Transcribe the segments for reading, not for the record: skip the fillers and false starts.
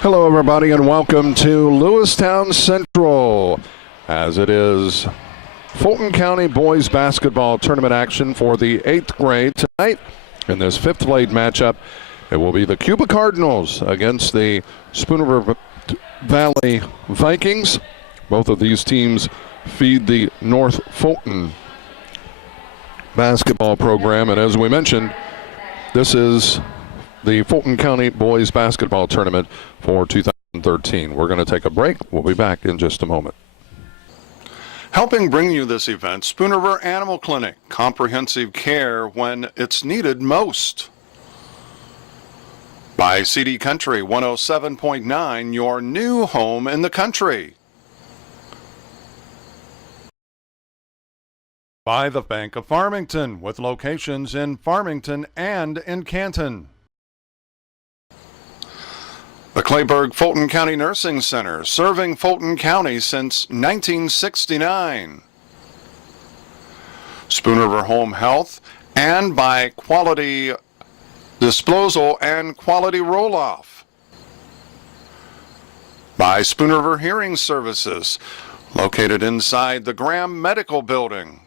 Hello, everybody, and welcome to Lewistown Central, as it is Fulton County Boys Basketball Tournament action for the 8th grade tonight. In this 5th grade matchup, it will be the Cuba Cardinals against the Spoon River Valley Vikings. Both of these teams feed the North Fulton basketball program, and as we mentioned, this is the Fulton County Boys Basketball Tournament for 2013. We're going to take a break. We'll be back in just a moment. Helping bring you this event, Spoon River Animal Clinic, comprehensive care when it's needed most. By CD Country 107.9, your new home in the country. By the Bank of Farmington, with locations in Farmington and in Canton. The Clayburgh Fulton County Nursing Center, serving Fulton County since 1969. Spoon River Home Health, and by Quality Disposal and Quality Roll-Off. By Spoon River Hearing Services, located inside the Graham Medical Building.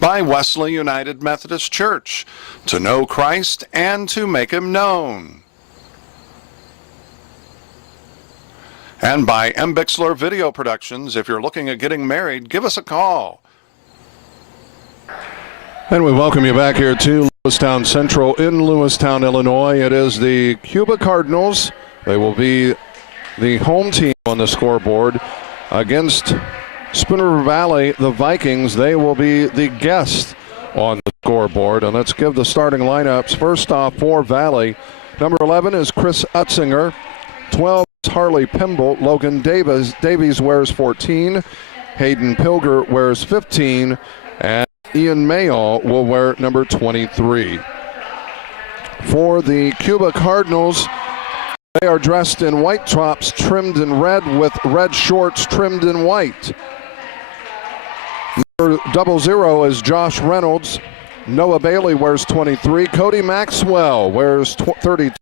By Wesley United Methodist Church, to know Christ and to make Him known. And by Bixler Video Productions. If you're looking at getting married, give us a call. And we welcome you back here to Lewistown Central in Lewistown, Illinois. It is the Cuba Cardinals. They will be the home team on the scoreboard against Spoon River Valley, the Vikings. They will be the guest on the scoreboard. And let's give the starting lineups. First off, for Valley, number 11 is Chris Utzinger. 12 is Harley Pimble. Logan Davies wears 14. Hayden Pilger wears 15. And Ian Mayall will wear number 23. For the Cuba Cardinals, they are dressed in white tops trimmed in red with red shorts trimmed in white. Number 00 is Josh Reynolds. Noah Bailey wears 23. Cody Maxwell wears 32.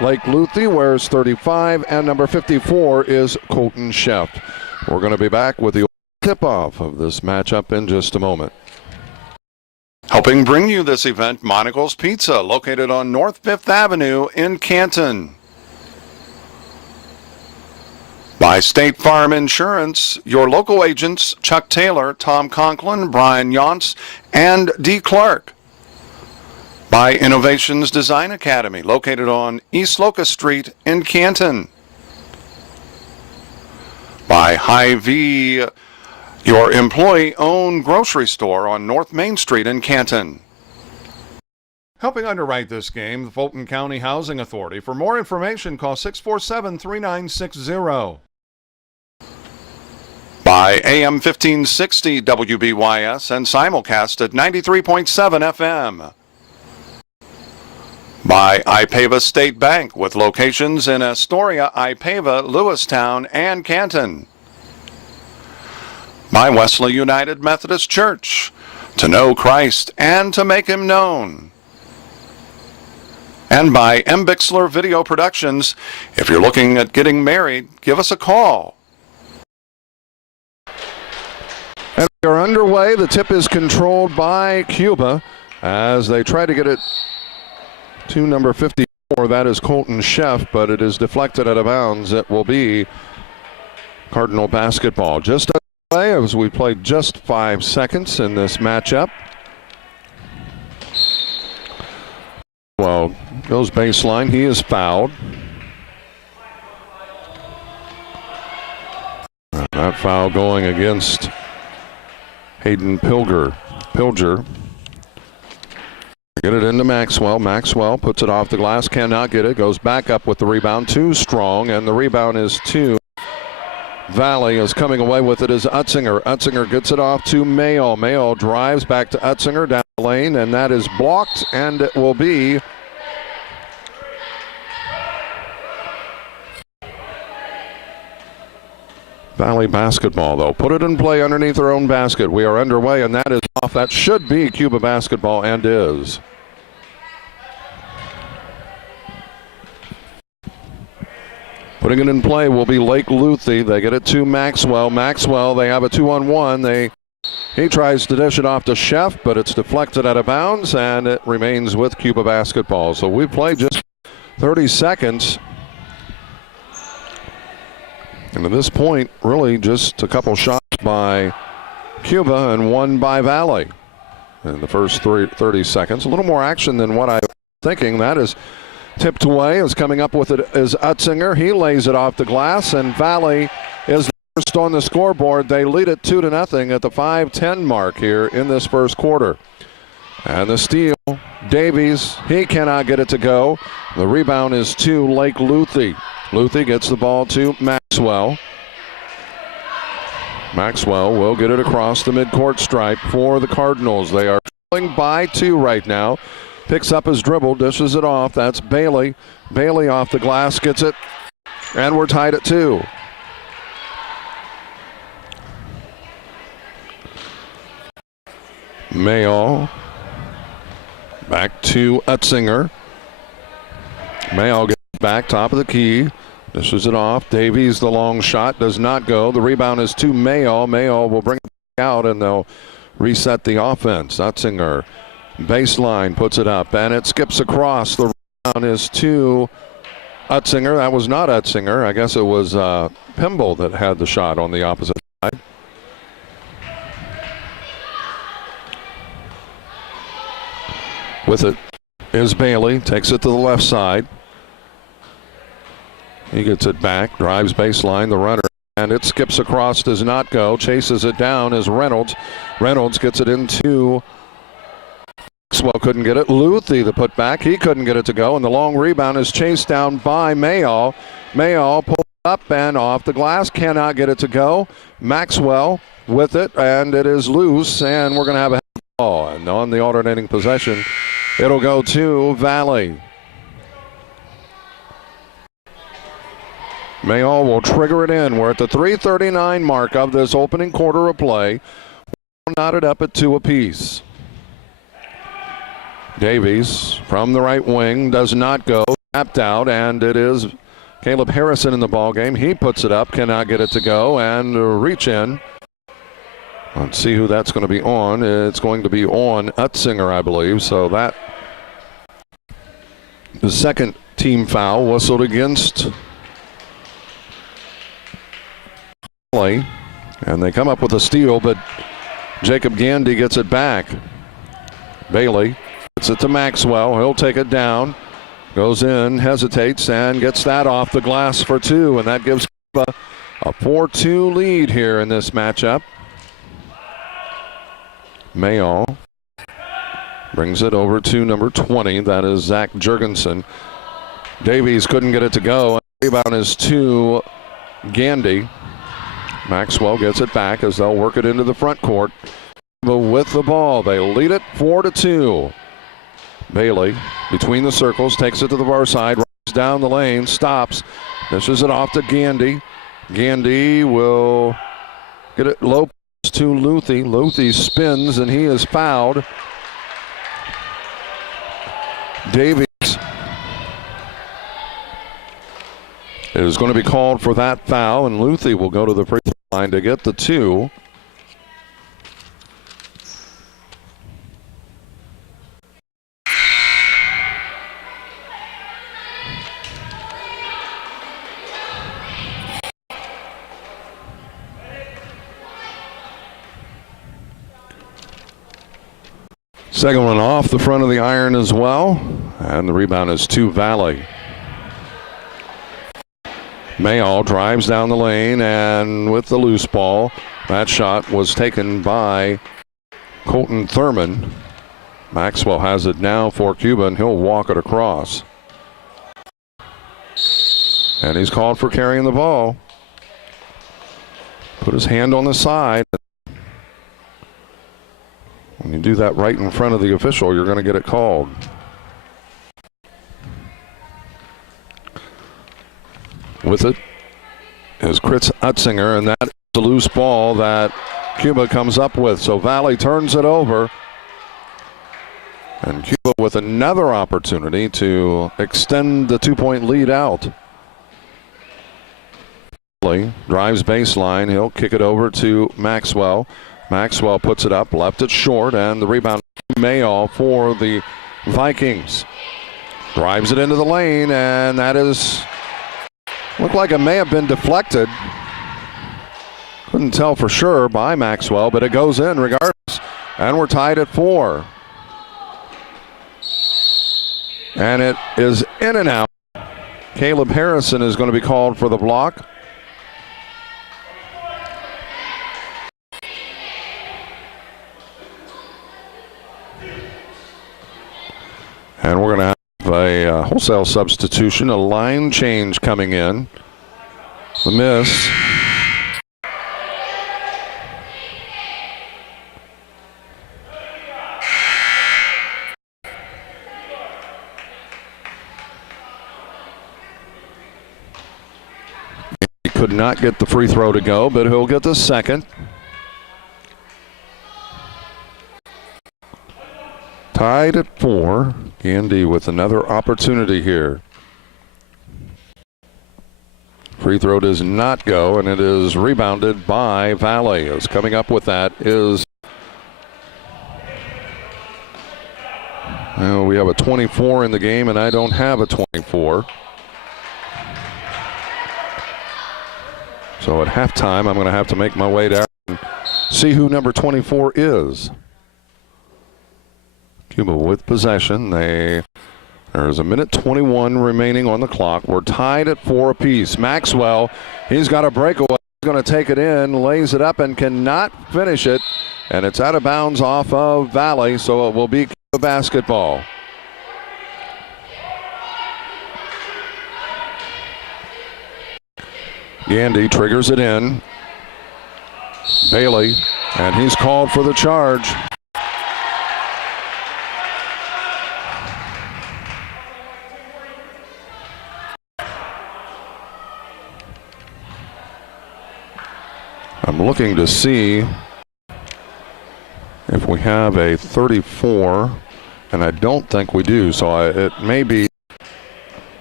Blake Luthi wears 35, and number 54 is Colton Sheff. We're going to be back with the tip-off of this matchup in just a moment. Helping bring you this event, Monocle's Pizza, located on North 5th Avenue in Canton. By State Farm Insurance, your local agents Chuck Taylor, Tom Conklin, Brian Yonts, and D. Clark. By Innovations Design Academy, located on East Locust Street in Canton. By Hy-Vee, your employee-owned grocery store on North Main Street in Canton. Helping underwrite this game, the Fulton County Housing Authority. For more information, call 647-3960. By AM 1560 WBYS and simulcast at 93.7 FM. By Ipava State Bank, with locations in Astoria, Ipava, Lewistown, and Canton. By Wesley United Methodist Church, to know Christ and to make Him known. And by Bixler Video Productions. If you're looking at getting married, give us a call. And we are underway. The tip is controlled by Cuba as they try to get it to number 54. That is Colton Sheff, but it is deflected out of bounds. It will be Cardinal basketball. Just underway as we played just 5 seconds in this matchup. Well, goes baseline. He is fouled. That foul going against Hayden Pilger. Get it into Maxwell. Maxwell puts it off the glass, cannot get it, goes back up with the rebound. Too strong, and the rebound is to Valley. Is coming away with it is Utzinger. Utzinger gets it off to Mayall. Mayall drives back to Utzinger down the lane, and that is blocked, and it will be Valley basketball, though. Put it in play underneath their own basket. We are underway, and that is off. That should be Cuba basketball, and is. Putting it in play will be Lake Luthi. They get it to Maxwell. Maxwell, they have a 2-on-1. He tries to dish it off to Sheff, but it's deflected out of bounds, and it remains with Cuba basketball. So we've played just 30 seconds. And at this point, really just a couple shots by Cuba and one by Valley in the first 30 seconds. A little more action than what I was thinking. That is tipped away. Is coming up with it is Utzinger. He lays it off the glass, and Valley is first on the scoreboard. They lead it 2-0 at the 5:10 mark here in this first quarter. And the steal, Davies, he cannot get it to go. The rebound is to Lake Luthi. Luthi gets the ball to Maxwell. Maxwell will get it across the midcourt stripe for the Cardinals. They are trailing by 2 right now. Picks up his dribble, dishes it off. That's Bailey. Bailey off the glass, gets it, and we're tied at 2. Mayall back to Utzinger. Mayall gets back, top of the key. Dishes it off. Davies, the long shot, does not go. The rebound is to Mayall. Mayall will bring it out, and they'll reset the offense. Utzinger, baseline, puts it up, and it skips across. The rebound is to Utzinger. That was not Utzinger. I guess it was Pimble that had the shot on the opposite side. With it is Bailey. Takes it to the left side. He gets it back, drives baseline, the runner, and it skips across, does not go. Chases it down is Reynolds. Reynolds gets it into Maxwell, couldn't get it. Luthi, the putback, he couldn't get it to go, and the long rebound is chased down by Mayall. Mayall pulls up and off the glass, cannot get it to go. Maxwell with it, and it is loose, and we're going to have a ball. And on the alternating possession, it'll go to Valley. Mayall will trigger it in. We're at the 3:39 mark of this opening quarter of play. Knotted up at 2 apiece. Davies from the right wing does not go. Tapped out, and it is Caleb Harrison in the ball game. He puts it up, cannot get it to go, and reach in. Let's see who that's going to be on. It's going to be on Utzinger, I believe. So that the second team foul whistled against. And they come up with a steal, but Jacob Gandy gets it back. Bailey gets it to Maxwell. He'll take it down. Goes in, hesitates, and gets that off the glass for 2. And that gives a 4-2 lead here in this matchup. Mayall brings it over to number 20. That is Zach Jurgensen. Davies couldn't get it to go. Rebound is to Gandy. Maxwell gets it back as they'll work it into the front court. But with the ball, they lead it 4-2. Bailey between the circles, takes it to the far side, runs down the lane, stops, dishes it off to Gandy. Gandy will get it low to Luthi. Luthi spins, and he is fouled. Davies is going to be called for that foul, and Luthi will go to the free throw line to get the 2. Second one off the front of the iron as well, and the rebound is to Valley. Mayall drives down the lane, and with the loose ball, that shot was taken by Colton Thurman. Maxwell has it now for Cuba, and he'll walk it across. And he's called for carrying the ball. Put his hand on the side. When you do that right in front of the official, you're going to get it called. With it is Chris Utzinger, and that is a loose ball that Cuba comes up with. So Valley turns it over. And Cuba with another opportunity to extend the 2-point lead out. Drives baseline. He'll kick it over to Maxwell. Maxwell puts it up, left it short, and the rebound Mayall for the Vikings. Drives it into the lane, and that is, looked like it may have been deflected. Couldn't tell for sure by Maxwell, but it goes in regardless. And we're tied at 4. And it is in and out. Caleb Harrison is going to be called for the block. And we're going to have a wholesale substitution, a line change coming in. The miss. He could not get the free throw to go, but he'll get the second. Tied at 4. Gandy with another opportunity here. Free throw does not go, and it is rebounded by Valley. As coming up with that is, well, we have a 24 in the game, and I don't have a 24. So at halftime, I'm going to have to make my way down and see who number 24 is. Cuba with possession. There's a minute 21 remaining on the clock. We're tied at 4 apiece. Maxwell, he's got a breakaway. He's going to take it in, lays it up, and cannot finish it. And it's out of bounds off of Valley, so it will be Cuba basketball. Gandy triggers it in. Bailey, and he's called for the charge. I'm looking to see if we have a 34, and I don't think we do, so it may be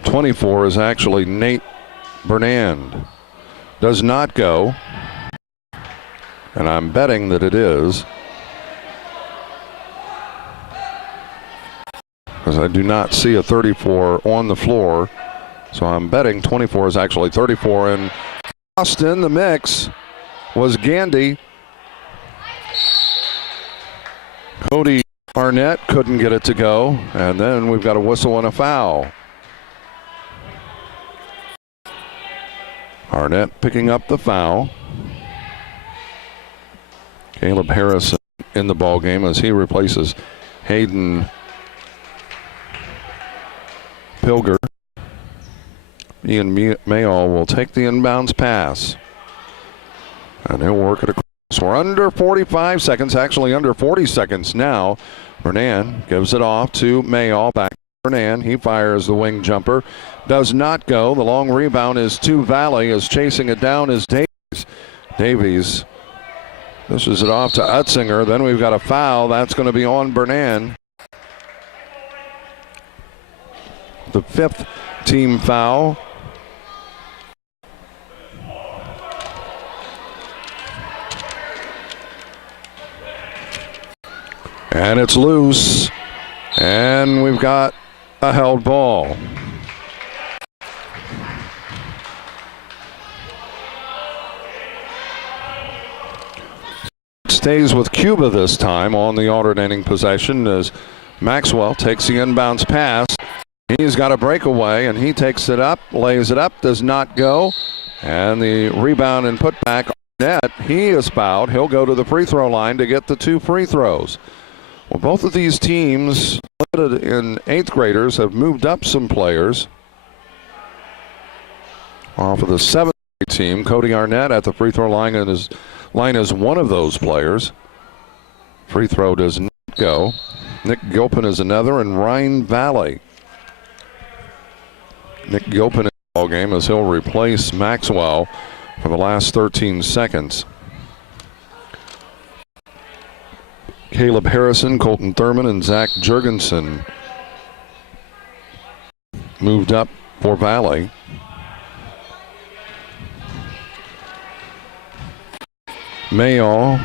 24 is actually Nate Bernand. Does not go, and I'm betting that it is, because I do not see a 34 on the floor, so I'm betting 24 is actually 34, and lost in the mix was Gandy. Cody Arnett couldn't get it to go, and then we've got a whistle and a foul. Arnett picking up the foul. Caleb Harrison in the ball game as he replaces Hayden Pilger. Ian Mayall will take the inbounds pass, and he'll work it across. We're under 45 seconds, actually under 40 seconds now. Bernan gives it off to Mayall. Back to Bernan. He fires the wing jumper. Does not go. The long rebound is to Valley. As chasing it down is Davies. Davies dishes it off to Utzinger. Then we've got a foul. That's going to be on Bernan. The 5th team foul. And it's loose, and we've got a held ball. Stays with Cuba this time on the alternating possession as Maxwell takes the inbounds pass. He's got a breakaway, and he takes it up, lays it up, does not go. And the rebound and putback on net. He is fouled. He'll go to the free throw line to get the 2 free throws. Well, both of these teams limited in 8th graders have moved up some players. Off of the 7th grade team, Cody Arnett at the free throw line is one of those players. Free throw does not go. Nick Gilpin is another, and Rhine Valley. Nick Gilpin in the ball game as he'll replace Maxwell for the last 13 seconds. Caleb Harrison, Colton Thurman, and Zach Jurgensen moved up for Valley. Mayall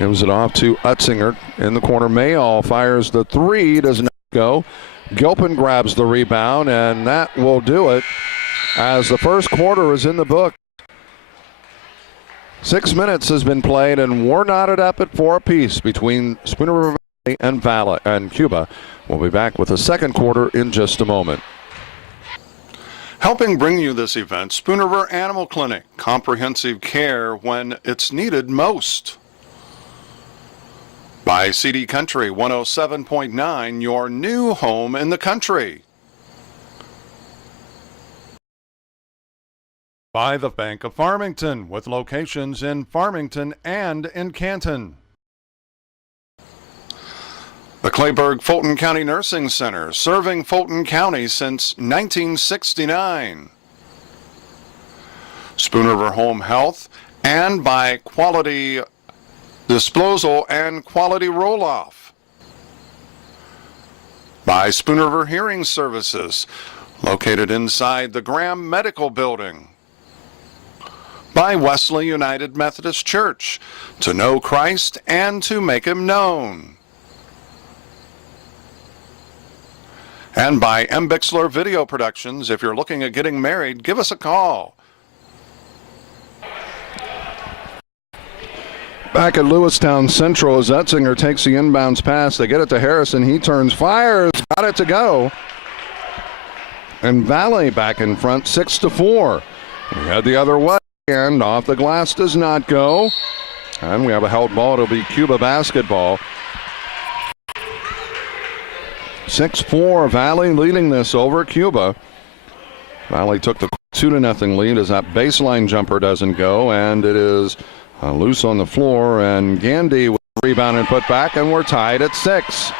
gives it off to Utzinger in the corner. Mayall fires the three, does not go. Gilpin grabs the rebound, and that will do it as the first quarter is in the book. 6 minutes has been played, and we're knotted up at 4 apiece between Spoon River Valley and Cuba. We'll be back with the second quarter in just a moment. Helping bring you this event, Spoon River Animal Clinic, comprehensive care when it's needed most. By CD Country 107.9, your new home in the country. By the Bank of Farmington, with locations in Farmington and in Canton. The Clayburgh Fulton County Nursing Center, serving Fulton County since 1969. Spoon River Home Health, and by Quality Disposal and Quality Roll-Off. By Spoon River Hearing Services, located inside the Graham Medical Building. By Wesley United Methodist Church, to know Christ and to make Him known. And by Bixler Video Productions. If you're looking at getting married, give us a call. Back at Lewistown Central as Utzinger takes the inbounds pass. They get it to Harrison. He turns, fires, got it to go. And Valley back in front, 6-4. We head the other way, and off the glass does not go. And we have a held ball. It'll be Cuba basketball. 6-4, Valley leading this over Cuba. Valley took the 2-0 lead as that baseline jumper doesn't go, and it is loose on the floor, and Gandy with the rebound and put back, and we're tied at 6.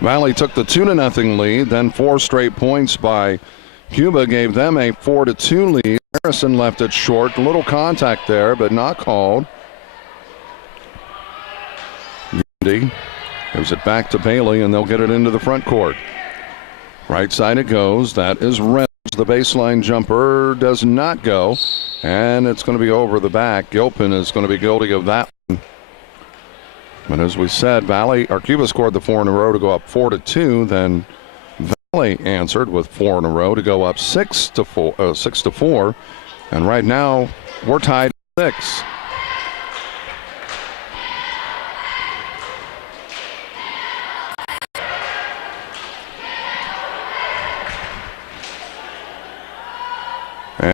Valley took the 2-0 lead, then 4 straight points by Cuba gave them a 4-2 lead. Harrison left it short, a little contact there, but not called. Gandy gives it back to Bailey, and they'll get it into the front court. Right side it goes, that is Reynolds. The baseline jumper does not go, and it's going to be over the back. Gilpin is going to be guilty of that one. But as we said, Cuba scored the 4 in a row to go up 4-2. Then Valley answered with 4 in a row to go up 6-4. And right now we're tied at 6.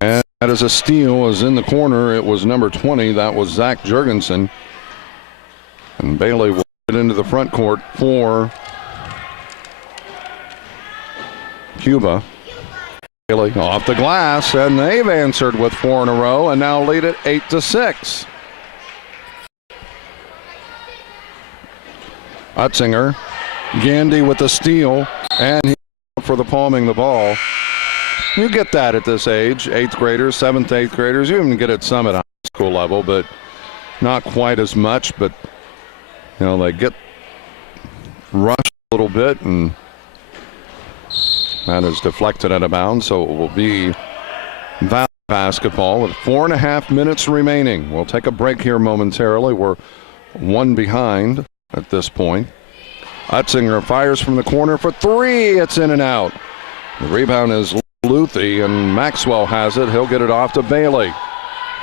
And that is a steal, is in the corner. It was number 20. That was Zach Jurgensen. And Bailey will get into the front court for Cuba. Bailey off the glass, and they've answered with 4 in a row and now lead it 8-6. Utzinger, Gandy with the steal, and he for the palming the ball. You get that at this age, 8th graders, 7th, 8th graders. You even get it some at high school level, but not quite as much. But, they get rushed a little bit, and that is deflected out of bounds. So it will be Valley basketball with 4.5 minutes remaining. We'll take a break here momentarily. We're 1 behind at this point. Utzinger fires from the corner for 3. It's in and out. The rebound is Luthi, and Maxwell has it. He'll get it off to Bailey.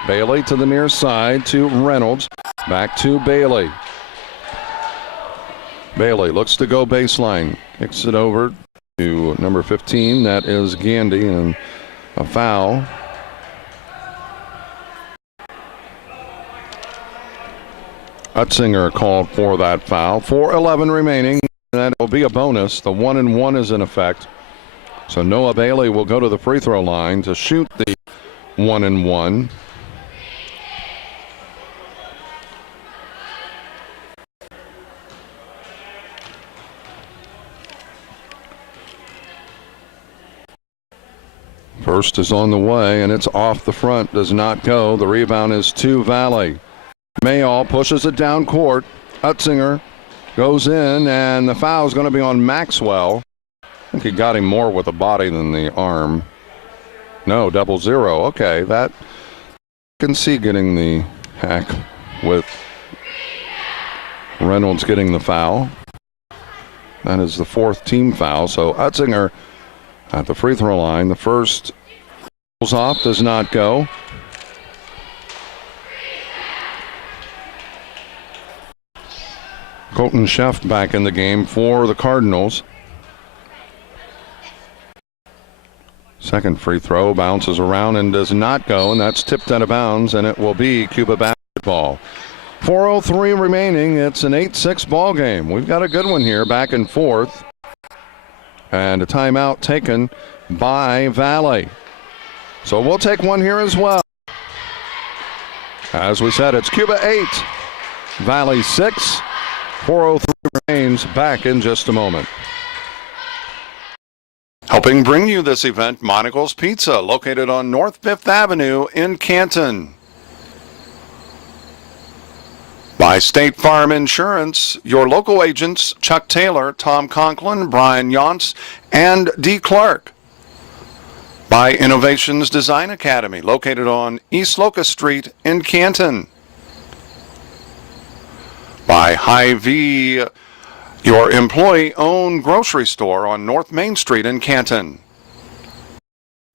Bailey to the near side to Reynolds. Back to Bailey. Bailey looks to go baseline. Kicks it over to number 15. That is Gandy, and a foul. Utzinger called for that foul. 4:11 remaining, and that will be a bonus. The 1-and-1 is in effect. So Noah Bailey will go to the free throw line to shoot the 1-and-1. First is on the way, and it's off the front. Does not go. The rebound is to Valley. Mayall pushes it down court. Utzinger goes in, and the foul is going to be on Maxwell. I think he got him more with the body than the arm. No, 0-0. Okay, that can see getting the hack with Reynolds getting the foul. That is the fourth team foul. So Utzinger at the free throw line. The first goes off, does not go. Colton Sheff back in the game for the Cardinals. Second free throw bounces around and does not go, and that's tipped out of bounds, and it will be Cuba basketball. 4:03 remaining. It's an 8-6 ball game. We've got a good one here, back and forth. And a timeout taken by Valley. So we'll take one here as well. As we said, it's Cuba 8, Valley 6. 4:03 remains. Back in just a moment. Helping bring you this event, Monocle's Pizza, located on North 5th Avenue in Canton. By State Farm Insurance, your local agents Chuck Taylor, Tom Conklin, Brian Yonts, and D. Clark. By Innovations Design Academy, located on East Locust Street in Canton. By Hy-Vee, your employee-owned grocery store on North Main Street in Canton.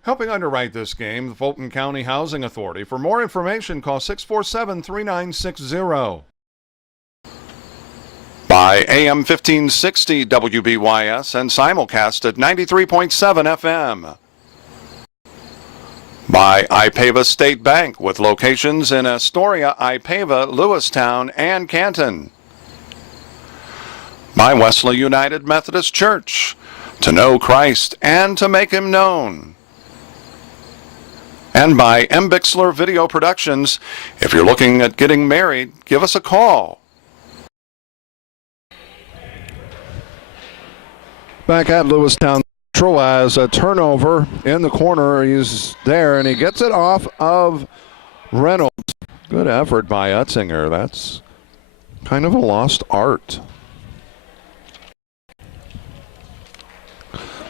Helping underwrite this game, the Fulton County Housing Authority. For more information, call 647-3960. By AM 1560 WBYS and simulcast at 93.7 FM. By Ipava State Bank, with locations in Astoria, Ipava, Lewistown, and Canton. By Wesley United Methodist Church, to know Christ and to make him known. And by M. Bixler Video Productions. If you're looking at getting married, give us a call. Back at Lewistown Central as a turnover in the corner. He's there, and he gets it off of Reynolds. Good effort by Utzinger. That's kind of a lost art.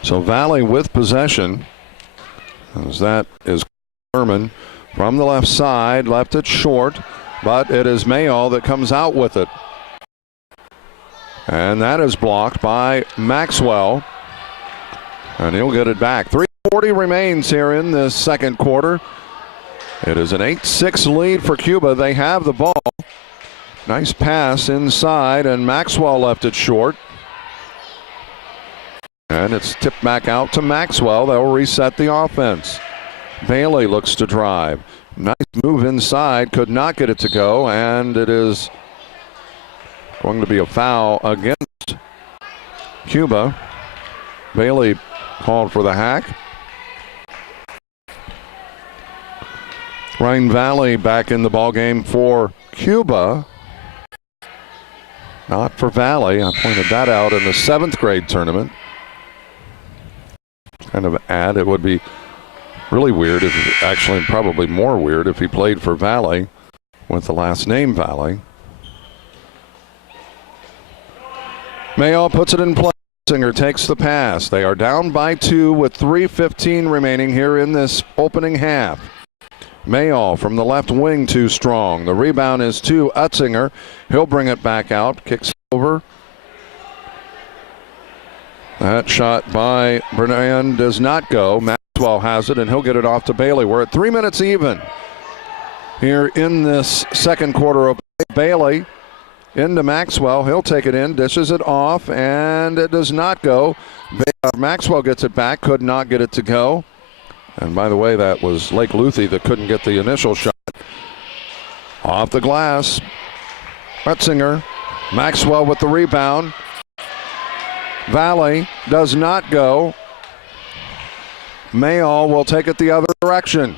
So Valley with possession, as that is Herman from the left side, left it short, but it is Mayall that comes out with it. And that is blocked by Maxwell, and he'll get it back. 3:40 remains here in this second quarter. It is an 8-6 lead for Cuba. They have the ball. Nice pass inside, and Maxwell left it short. And it's tipped back out to Maxwell. They'll reset the offense. Bailey looks to drive. Nice move inside. Could not get it to go. And it is going to be a foul against Cuba. Bailey called for the hack. Rhine Valley back in the ballgame for Cuba. Not for Valley. I pointed that out in the 7th grade tournament. Kind of add. It would be really weird, if actually probably more weird, if he played for Valley with the last name Valley. Mayall puts it in play. Singer takes the pass. They are down by 2 with 3:15 remaining here in this opening half. Mayall from the left wing too strong. The rebound is to Utzinger. He'll bring it back out. Kicks over. That shot by Bernard does not go. Maxwell has it, and he'll get it off to Bailey. We're at 3 minutes even here in this second quarter of Bailey. Into Maxwell. He'll take it in, dishes it off, and it does not go. Maxwell gets it back, could not get it to go. And by the way, that was Lake Luthi that couldn't get the initial shot. Off the glass. Utzinger. Maxwell with the rebound. Valley does not go. Mayall will take it the other direction.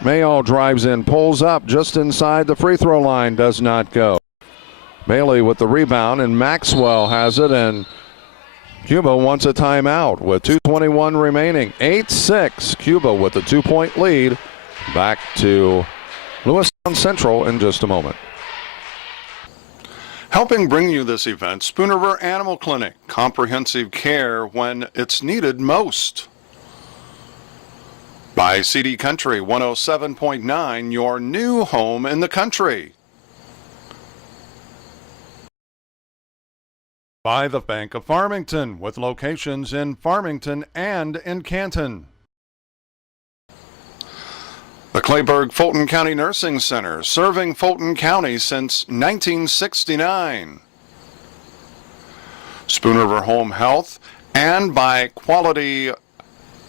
Mayall drives in, pulls up just inside the free throw line, does not go. Bailey with the rebound, and Maxwell has it, and Cuba wants a timeout with 2:21 remaining. 8-6, Cuba with a 2-point lead. Back to Lewistown Central in just a moment. Helping bring you this event, Spoon River Animal Clinic, comprehensive care when it's needed most. By CD Country 107.9, your new home in the country. By the Bank of Farmington, with locations in Farmington and in Canton. The Clayburgh Fulton County Nursing Center, serving Fulton County since 1969. Spoon River Home Health, and by Quality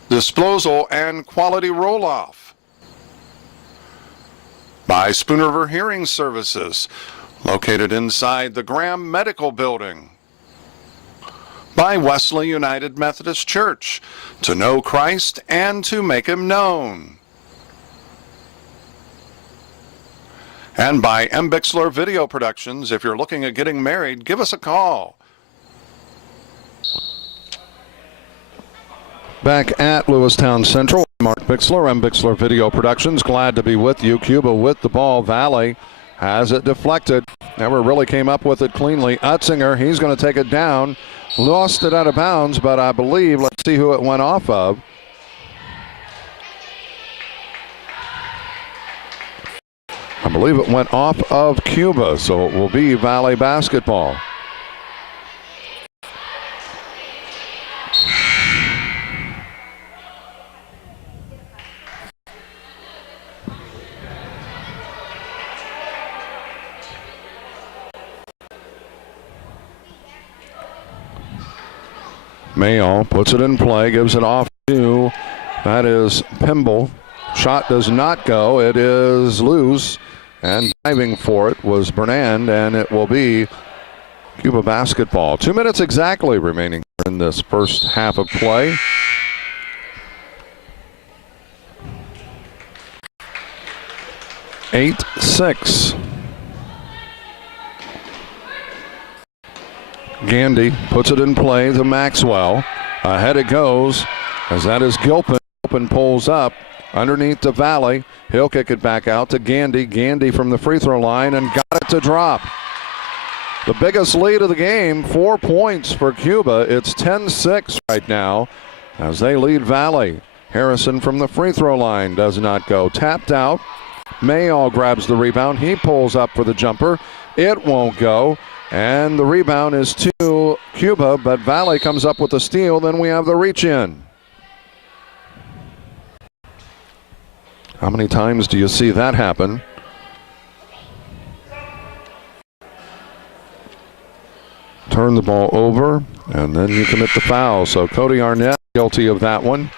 Disposal and Quality Roll-Off. By Spoon River Hearing Services, located inside the Graham Medical Building. By Wesley United Methodist Church, to know Christ and to make Him known. And by Bixler Video Productions. If you're looking at getting married, give us a call. Back at Lewistown Central, Mark Bixler, Bixler Video Productions. Glad to be with you. Cuba with the ball. Valley has it deflected. Never really came up with it cleanly. Utzinger, he's going to take it down. Lost it out of bounds, but I believe, let's see who it went off of. I believe it went off of Cuba, so it will be Valley basketball. Mayall puts it in play, gives it off to, that is Pimble. Shot does not go. It is loose. And diving for it was Bernand, and it will be Cuba basketball. 2 minutes exactly remaining in this first half of play. Eight, 6. Gandy puts it in play to Maxwell. Ahead it goes, as that is Gilpin. Gilpin pulls up underneath the Valley. He'll kick it back out to Gandy. Gandy from the free throw line and got it to drop. The biggest lead of the game, 4 points for Cuba. It's 10-6 right now as they lead Valley. Harrison from the free throw line does not go. Tapped out. Mayall grabs the rebound. He pulls up for the jumper. It won't go. And the rebound is to Cuba, but Valley comes up with the steal. Then we have the reach in. How many times do you see that happen? Turn the ball over, and then you commit the foul. So Cody Arnett guilty of that one.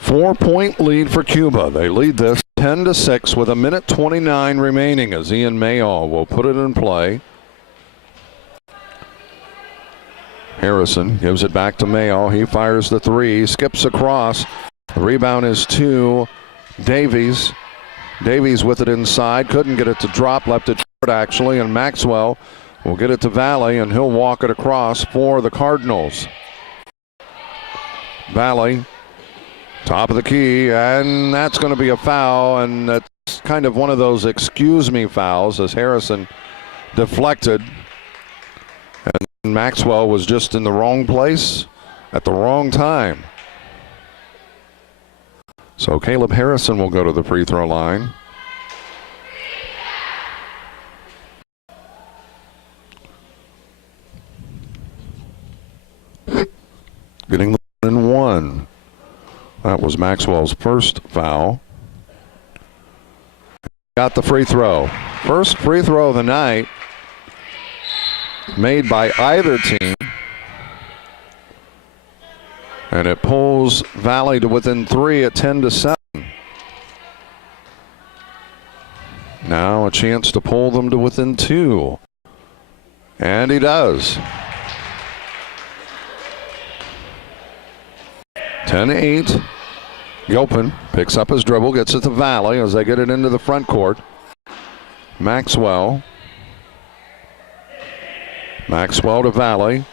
Four-point lead for Cuba. They lead this 10-6 with 1:29 remaining as Ian Mayall will put it in play. Harrison gives it back to Mayall. He fires the three, skips across. The rebound is to Davies. Davies with it inside. Couldn't get it to drop. Left it short, actually. And Maxwell will get it to Valley, and he'll walk it across for the Cardinals. Valley, top of the key, and that's going to be a foul. And that's kind of one of those excuse me fouls as Harrison deflected. And Maxwell was just in the wrong place at the wrong time. So Caleb Harrison will go to the free throw line. Getting the 1-and-1. That was Maxwell's first foul. Got the free throw. First free throw of the night made by either team. And it pulls Valley to within 3 at 10-7. Now a chance to pull them to within 2. And he does. 10-8. Gilpin picks up his dribble, gets it to Valley as they get it into the front court. Maxwell to Valley.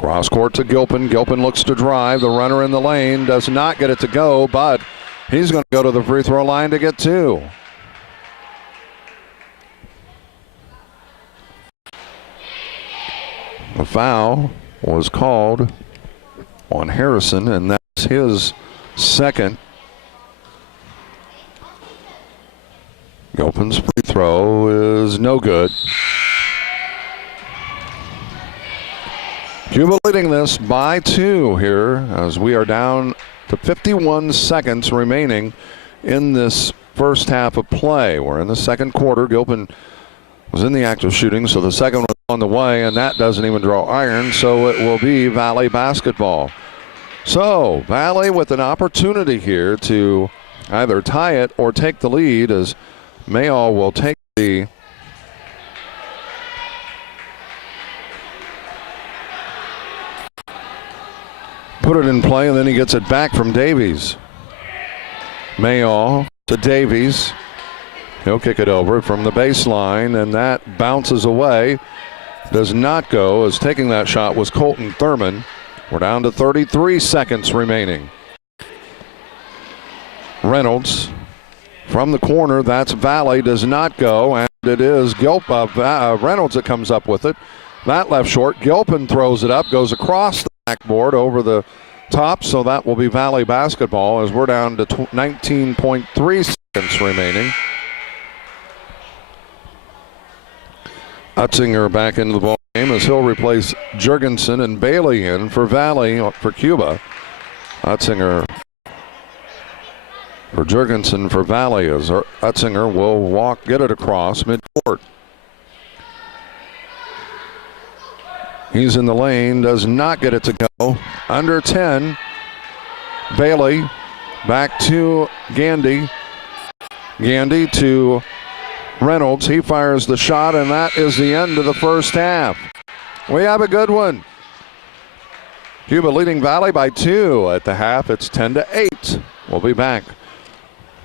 Cross court to Gilpin. Gilpin looks to drive. The runner in the lane does not get it to go, but he's going to go to the free throw line to get 2. The foul was called on Harrison, and that's his second. Gilpin's free throw is no good. Cuba leading this by 2 here as we are down to 51 seconds remaining in this first half of play. We're in the second quarter. Gilpin was in the act of shooting, so the second one on the way, and that doesn't even draw iron, so it will be Valley basketball. So Valley with an opportunity here to either tie it or take the lead, as Mayall will take the put it in play, and then he gets it back from Davies. Mayall to Davies. He'll kick it over from the baseline, and that bounces away. Does not go, as taking that shot was Colton Thurman. We're down to 33 seconds remaining. Reynolds from the corner. That's Valley. Does not go, and it is Reynolds that comes up with it. That left short. Gilpin throws it up, goes across the backboard over the top, so that will be Valley basketball as we're down to 19.3 seconds remaining. Utzinger back into the ball game as he'll replace Jurgensen and Bailey in for Valley for Cuba. Utzinger for Jurgensen for Valley as Utzinger will get it across midcourt. He's in the lane, does not get it to go. Under 10. Bailey back to Gandy. Gandy to Reynolds. He fires the shot, and that is the end of the first half. We have a good one. Cuba leading Valley by 2 at the half. It's 10-8. We'll be back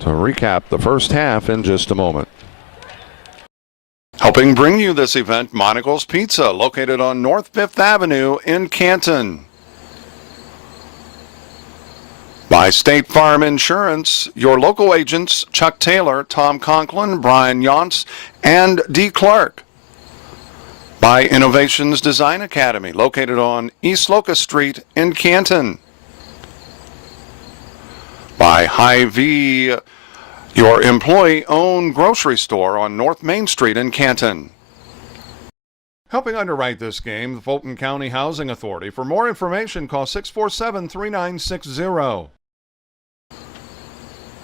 to recap the first half in just a moment. Helping bring you this event, Monocle's Pizza, located on North 5th Avenue in Canton. By State Farm Insurance, your local agents Chuck Taylor, Tom Conklin, Brian Yonts, and D. Clark. By Innovations Design Academy, located on East Locust Street in Canton. By Hy-Vee, your employee-owned grocery store on North Main Street in Canton. Helping underwrite this game, the Fulton County Housing Authority. For more information, call 647-3960.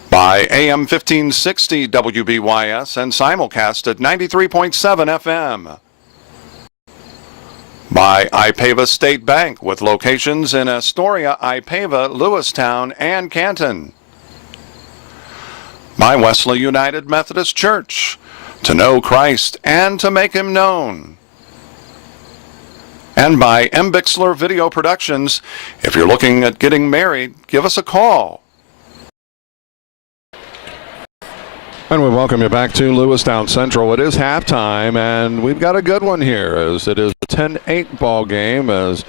By AM 1560 WBYS and simulcast at 93.7 FM. By Ipava State Bank with locations in Astoria, Ipava, Lewistown, and Canton. By Wesley United Methodist Church, to know Christ and to make him known. And by M. Bixler Video Productions. If you're looking at getting married, give us a call. And we welcome you back to Lewistown Central. It is halftime, and we've got a good one here, as it is a 10-8 ball game, as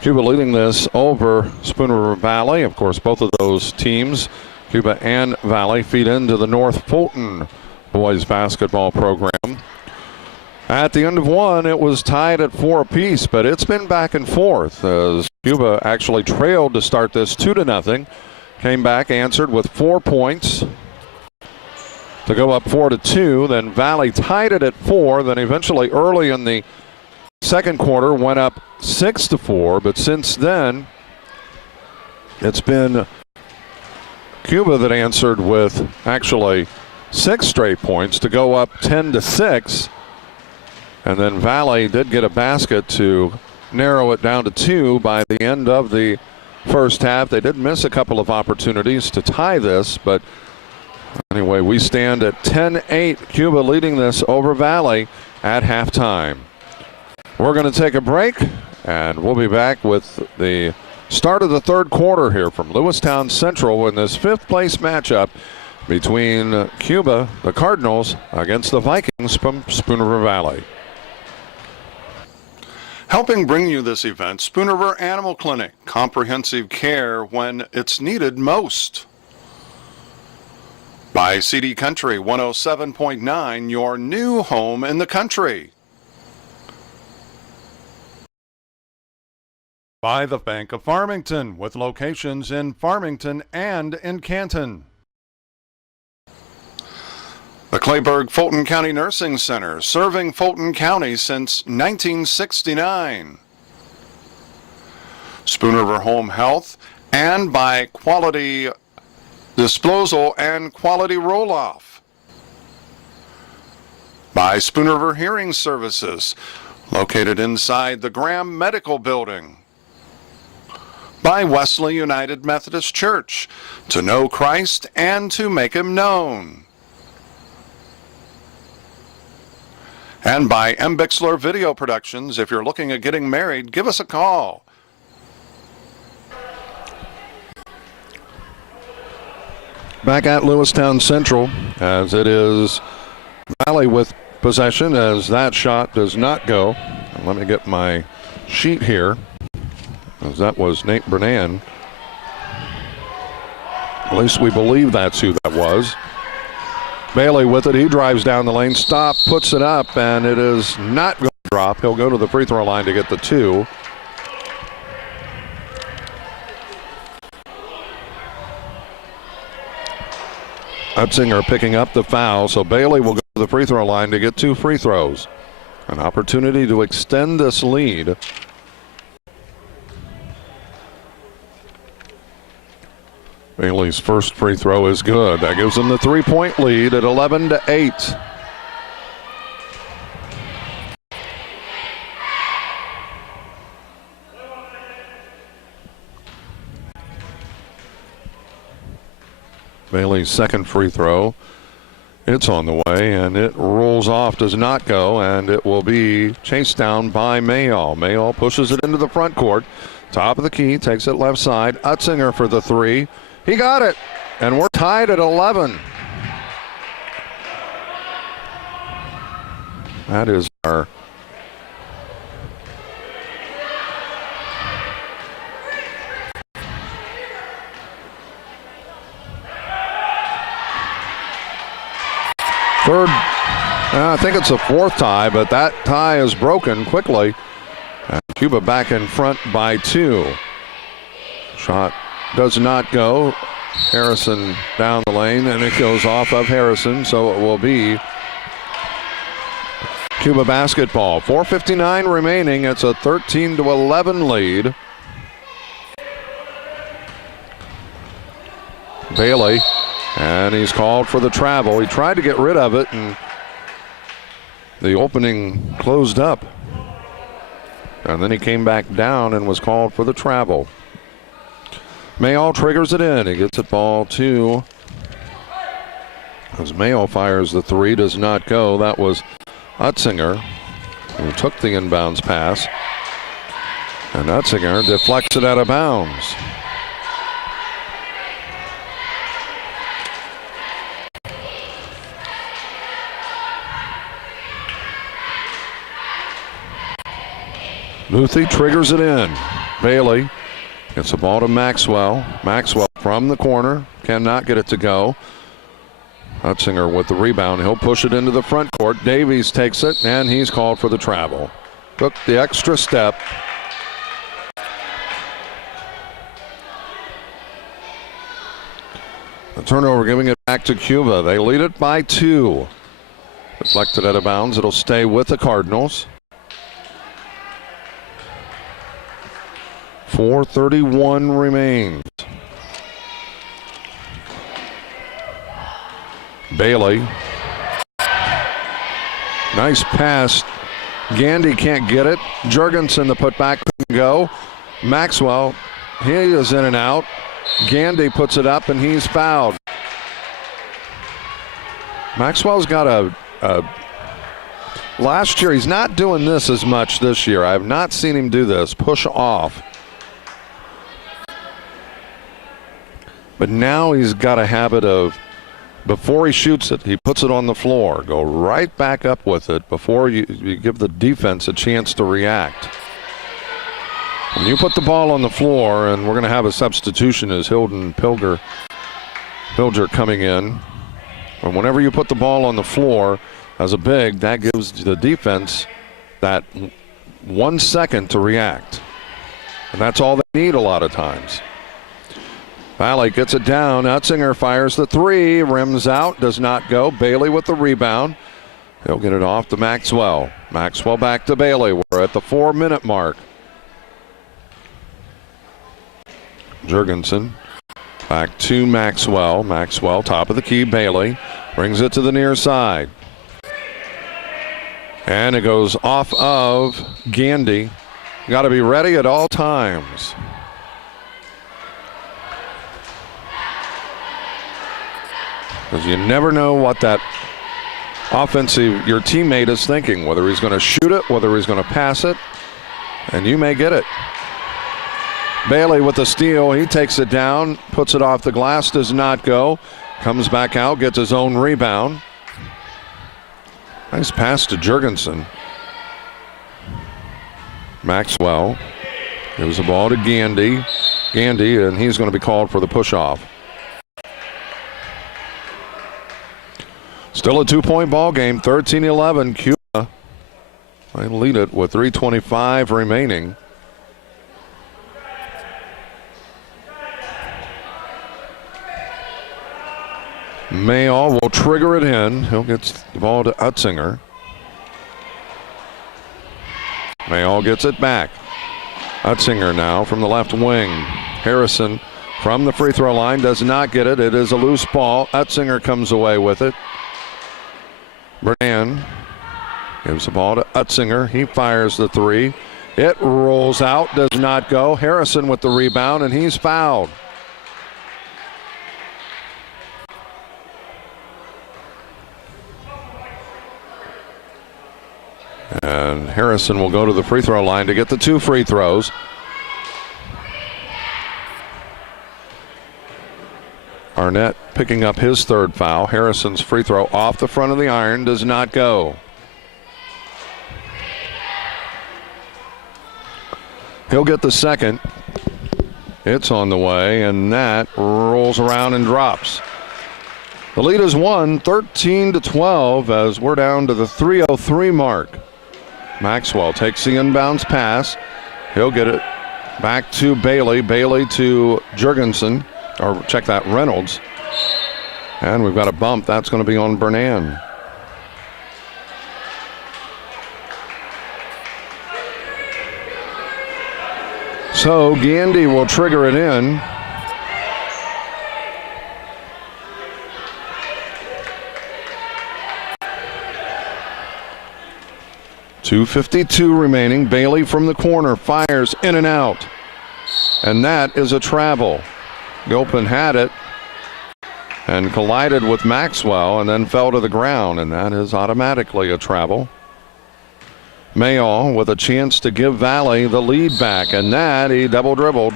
Cuba leading this over Spoon River Valley. Of course, both of those teams, Cuba and Valley, feed into the North Fulton boys basketball program. At the end of one, it was tied at 4 apiece, but it's been back and forth as Cuba actually trailed to start this 2-0. Came back, answered with 4 points to go up 4-2. Then Valley tied it at 4. Then eventually early in the second quarter went up 6-4. But since then, it's been Cuba that answered with actually 6 straight points to go up 10-6. And then Valley did get a basket to narrow it down to 2 by the end of the first half. They did miss a couple of opportunities to tie this, but anyway, we stand at 10-8. Cuba leading this over Valley at halftime. We're going to take a break, and we'll be back with the start of the third quarter here from Lewistown Central in this fifth-place matchup between Cuba, the Cardinals, against the Vikings from Spoon River Valley. Helping bring you this event, Spoon River Animal Clinic, comprehensive care when it's needed most. By CD Country 107.9, your new home in the country. By the Bank of Farmington, with locations in Farmington and in Canton. The Clayburgh Fulton County Nursing Center, serving Fulton County since 1969. Spoon River Home Health, and by Quality Disposal and Quality Roll-Off. By Spoon River Hearing Services, located inside the Graham Medical Building. By Wesley United Methodist Church, to know Christ and to make Him known. And by Bixler Video Productions. If you're looking at getting married, give us a call. Back at Lewistown Central, as it is Valley with possession, as that shot does not go. Let me get my sheet here, as that was Nate Bernan. At least we believe that's who that was. Bailey with it. He drives down the lane, stop, puts it up, and it is not going to drop. He'll go to the free throw line to get the two. Utzinger picking up the foul, so Bailey will go to the free throw line to get two free throws. An opportunity to extend this lead. Bailey's first free throw is good. That gives them the three-point lead at 11-8. Bailey's second free throw. It's on the way, and it rolls off, does not go, and it will be chased down by Mayall. Mayall pushes it into the front court. Top of the key, takes it left side. Utzinger for the three. He got it, and we're tied at 11. That is our third. I think it's a fourth tie, but that tie is broken quickly. And Cuba back in front by two. Shot does not go. Harrison down the lane, and it goes off of Harrison, so it will be Cuba basketball. 4:59 remaining. It's a 13-11 lead. Bailey, and he's called for the travel. He tried to get rid of it, and the opening closed up. And then he came back down and was called for the travel. Mayall triggers it in. He gets it ball two. As Mayall fires the three, does not go. That was Utzinger who took the inbounds pass. And Utzinger deflects it out of bounds. Luthi triggers it in. Bailey gets the ball to Maxwell. Maxwell from the corner, cannot get it to go. Utzinger with the rebound. He'll push it into the front court. Davies takes it, and he's called for the travel. Took the extra step. The turnover giving it back to Cuba. They lead it by two. Deflected out of bounds. It'll stay with the Cardinals. 4:31 remains. Bailey. Nice pass. Gandy can't get it. Jurgensen, the putback, couldn't go. Maxwell He is in and out. Gandy puts it up, and he's fouled. Maxwell's got a last year, he's not doing this as much this year. I have not seen him do this, push off. But now he's got a habit of, before he shoots it, he puts it on the floor. Go right back up with it before you give the defense a chance to react. When you put the ball on the floor, and we're going to have a substitution as Hilden Pilger coming in. And whenever you put the ball on the floor as a big, that gives the defense that 1 second to react. And that's all they need a lot of times. Valley gets it down. Utzinger fires the three. Rims out. Does not go. Bailey with the rebound. He'll get it off to Maxwell. Maxwell back to Bailey. We're at the 4-minute mark. Jurgensen back to Maxwell. Maxwell, top of the key. Bailey brings it to the near side. And it goes off of Gandy. Got to be ready at all times. Because you never know what that offensive, your teammate is thinking, whether he's going to shoot it, whether he's going to pass it, and you may get it. Bailey with the steal. He takes it down, puts it off the glass, does not go. Comes back out, gets his own rebound. Nice pass to Jurgensen. Maxwell gives the ball to Gandy. Gandy, and he's going to be called for the push-off. Still a 2-point ball game, 13-11. Cuba, they lead it with 3:25 remaining. Mayall will trigger it in. He'll get the ball to Utzinger. Mayall gets it back. Utzinger now from the left wing. Harrison from the free throw line does not get it. It is a loose ball. Utzinger comes away with it. Bernan gives the ball to Utzinger. He fires the three. It rolls out, does not go. Harrison with the rebound, and he's fouled. And Harrison will go to the free throw line to get the 2 free throws. Arnett picking up his 3rd foul. Harrison's free throw off the front of the iron does not go. He'll get the 2nd. It's on the way, and that rolls around and drops. The lead is 13-12 as we're down to the 3:03 mark. Maxwell takes the inbounds pass. He'll get it back to Bailey. Bailey to Jurgensen. Or check that, Reynolds. And we've got a bump. That's going to be on Bernan. So Gandy will trigger it in. .252 remaining. Bailey from the corner fires in and out. And that is a travel. Gilpin had it and collided with Maxwell and then fell to the ground, and that is automatically a travel. Mayall with a chance to give Valley the lead back, and that he double dribbled.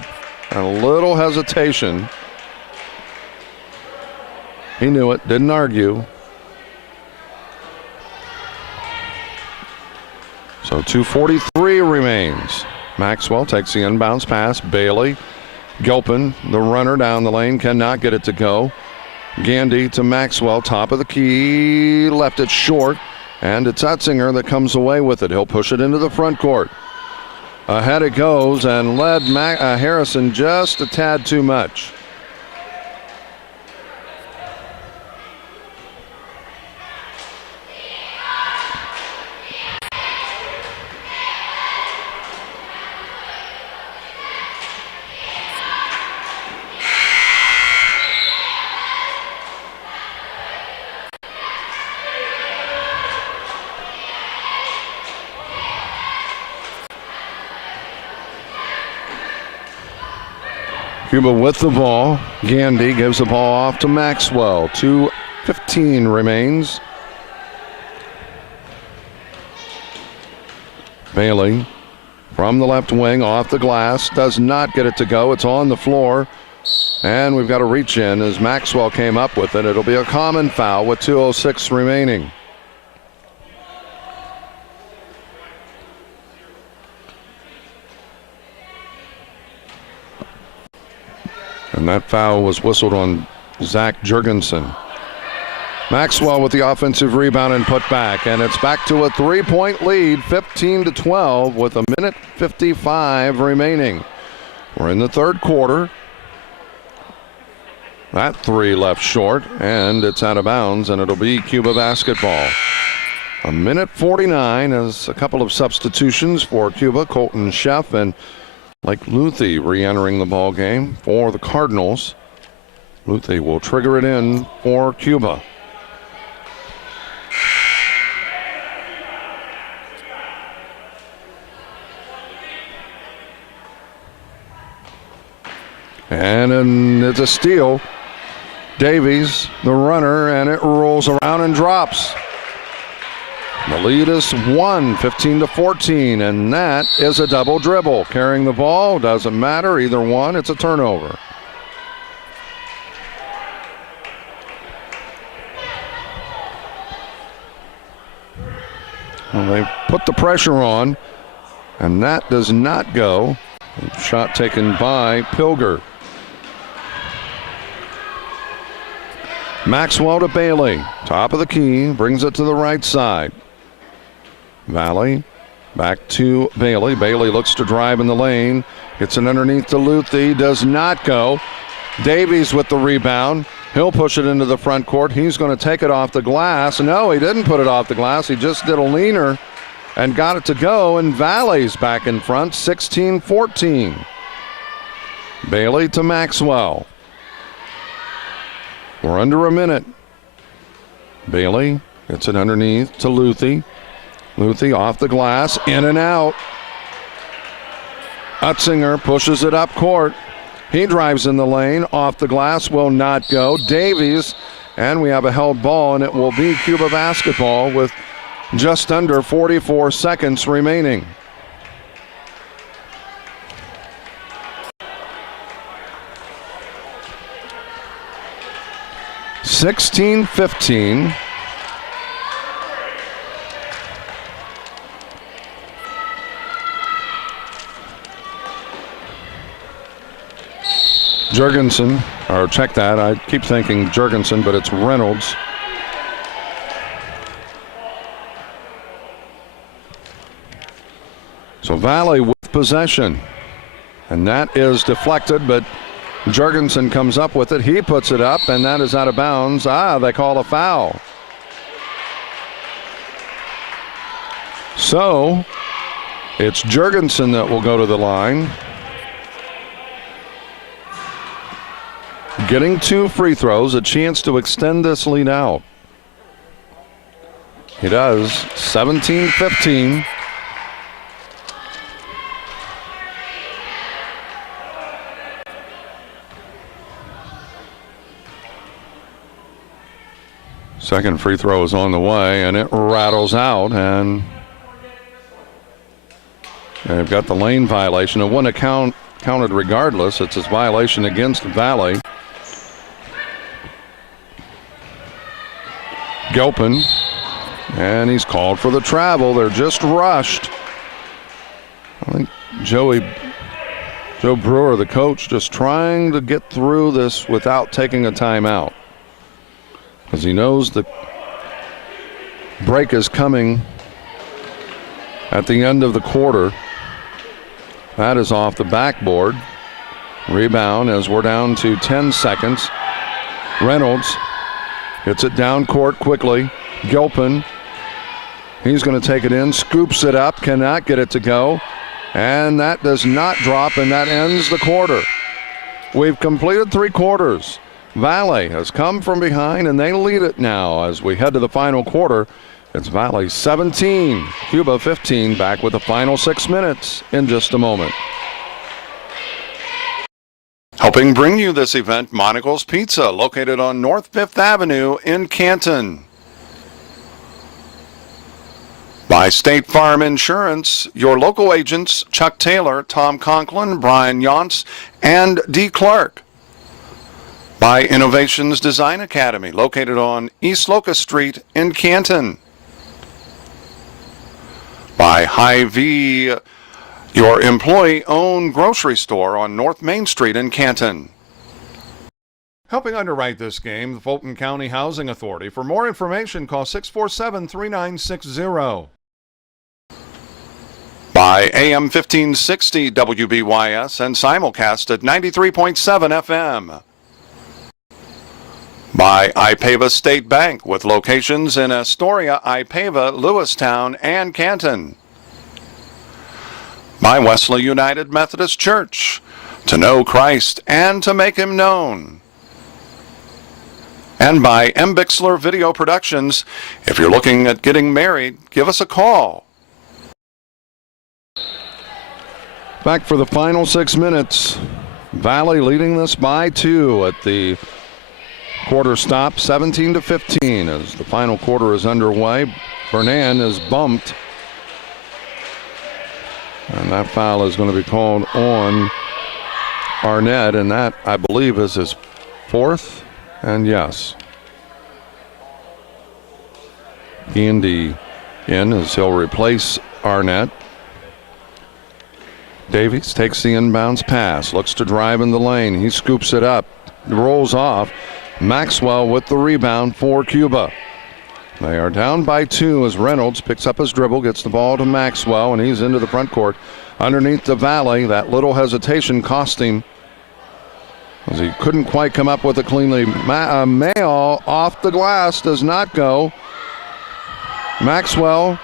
A little hesitation. He knew it, didn't argue. So 2:43 remains. Maxwell takes the inbounds pass. Bailey. Gilpin, the runner down the lane, cannot get it to go. Gandy to Maxwell, top of the key, left it short, and it's Utzinger that comes away with it. He'll push it into the front court. Ahead it goes and led Harrison just a tad too much. Cuba with the ball. Gandy gives the ball off to Maxwell. 2:15 remains. Bailey from the left wing off the glass. Does not get it to go. It's on the floor. And we've got a reach in as Maxwell came up with it. It'll be a common foul with 2:06 remaining. And that foul was whistled on Zach Jurgensen. Maxwell with the offensive rebound and put back. And it's back to a 3-point lead, 15-12 with 1:55 remaining. We're in the third quarter. That three left short, and it's out of bounds, and it'll be Cuba basketball. 1:49 as a couple of substitutions for Cuba. Colton Sheff and Blake Luthi re-entering the ball game for the Cardinals. Luthi will trigger it in for Cuba. And it's a steal. Davies, the runner, and it rolls around and drops. The lead is 15-14, and that is a double dribble. Carrying the ball, doesn't matter, either one, it's a turnover. Well, they put the pressure on, and that does not go. Shot taken by Pilger. Maxwell to Bailey, top of the key, brings it to the right side. Valley back to Bailey. Bailey looks to drive in the lane. Gets it underneath to Luthi, does not go. Davies with the rebound. He'll push it into the front court. He's going to take it off the glass. No, he didn't put it off the glass. He just did a leaner and got it to go, and Valley's back in front, 16-14. Bailey to Maxwell. We're under a minute. Bailey gets it underneath to Luthi. Luthi off the glass, in and out. Utzinger pushes it up court. He drives in the lane, off the glass, will not go. Davies, and we have a held ball, and it will be Cuba basketball with just under 44 seconds remaining. (16-15). Jurgensen, or check that, I keep thinking Jurgensen, but it's Reynolds. So Valley with possession, and that is deflected, but Jurgensen comes up with it. He puts it up, and that is out of bounds. They call a foul. So it's Jurgensen that will go to the line. Getting 2 free throws, a chance to extend this lead out. He does, 17-15. Second free throw is on the way, and it rattles out, and they've got the lane violation. It wouldn't have counted regardless. It's a violation against Valley. Gilpin, and he's called for the travel. They're just rushed. I think Joe Brewer, the coach, just trying to get through this without taking a timeout, because he knows the break is coming at the end of the quarter. That is off the backboard. Rebound as we're down to 10 seconds. Reynolds gets it down court quickly. Gilpin, he's going to take it in, scoops it up, cannot get it to go. And that does not drop, and that ends the quarter. We've completed 3 quarters. Valley has come from behind, and they lead it now as we head to the final quarter. It's Valley 17, Cuba 15. Back with the final 6 minutes in just a moment. Helping bring you this event, Monocle's Pizza, located on North 5th Avenue in Canton. By State Farm Insurance, your local agents Chuck Taylor, Tom Conklin, Brian Yonts, and D. Clark. By Innovations Design Academy, located on East Locust Street in Canton. By Hy-Vee, your employee-owned grocery store on North Main Street in Canton. Helping underwrite this game, the Fulton County Housing Authority. For more information, call 647-3960. By AM 1560 WBYS and simulcast at 93.7 FM. By Ipava State Bank, with locations in Astoria, Ipava, Lewistown, and Canton. By Wesley United Methodist Church, to know Christ and to make Him known. And by Bixler Video Productions. If you're looking at getting married, give us a call. Back for the final 6 minutes. Valley leading this by 2 at the quarter stop, 17-15 as the final quarter is underway. Bernan is bumped. And that foul is going to be called on Arnett, and that, I believe, is his 4th. And yes, Gandy in as he'll replace Arnett. Davies takes the inbounds pass, looks to drive in the lane. He scoops it up, rolls off. Maxwell with the rebound for Cuba. They are down by 2 as Reynolds picks up his dribble, gets the ball to Maxwell, and he's into the front court. Underneath the Valley, that little hesitation cost him as he couldn't quite come up with it cleanly. Mayo off the glass, does not go. Maxwell